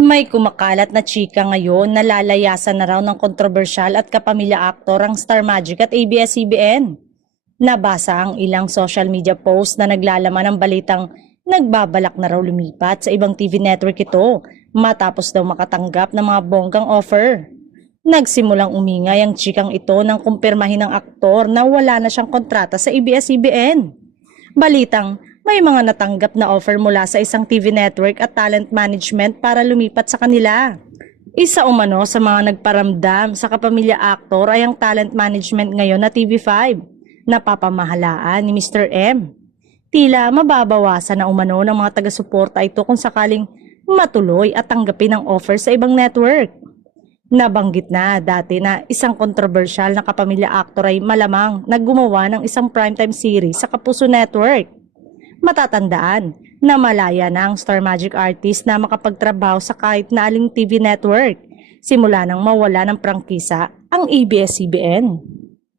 May kumakalat na chika ngayon na lalayasan na raw ng kontrobersyal at kapamilya aktor ang Star Magic at ABS-CBN. Nabasa ang ilang social media post na naglalaman ng balitang nagbabalak na raw lumipat sa ibang TV network ito matapos daw makatanggap ng mga bonggang offer. Nagsimulang umingay ang chikang ito nang kumpirmahin ng aktor na wala na siyang kontrata sa ABS-CBN. Balitang may mga natanggap na offer mula sa isang TV network at talent management para lumipat sa kanila. Isa umano sa mga nagparamdam sa kapamilya aktor ay ang talent management ngayon na TV5 na papamahalaan ni Mr. M. Tila mababawasan na umano ng mga taga-suporta ito kung sakaling matuloy at tanggapin ang offer sa ibang network. Nabanggit na dati na isang kontrobersyal na kapamilya aktor ay malamang naggumawa ng isang primetime series sa Kapuso Network. Matatandaan na malaya na ang Star Magic artist na makapagtrabaho sa kahit na aling TV network simula nang mawala ng prangkisa ang ABS-CBN.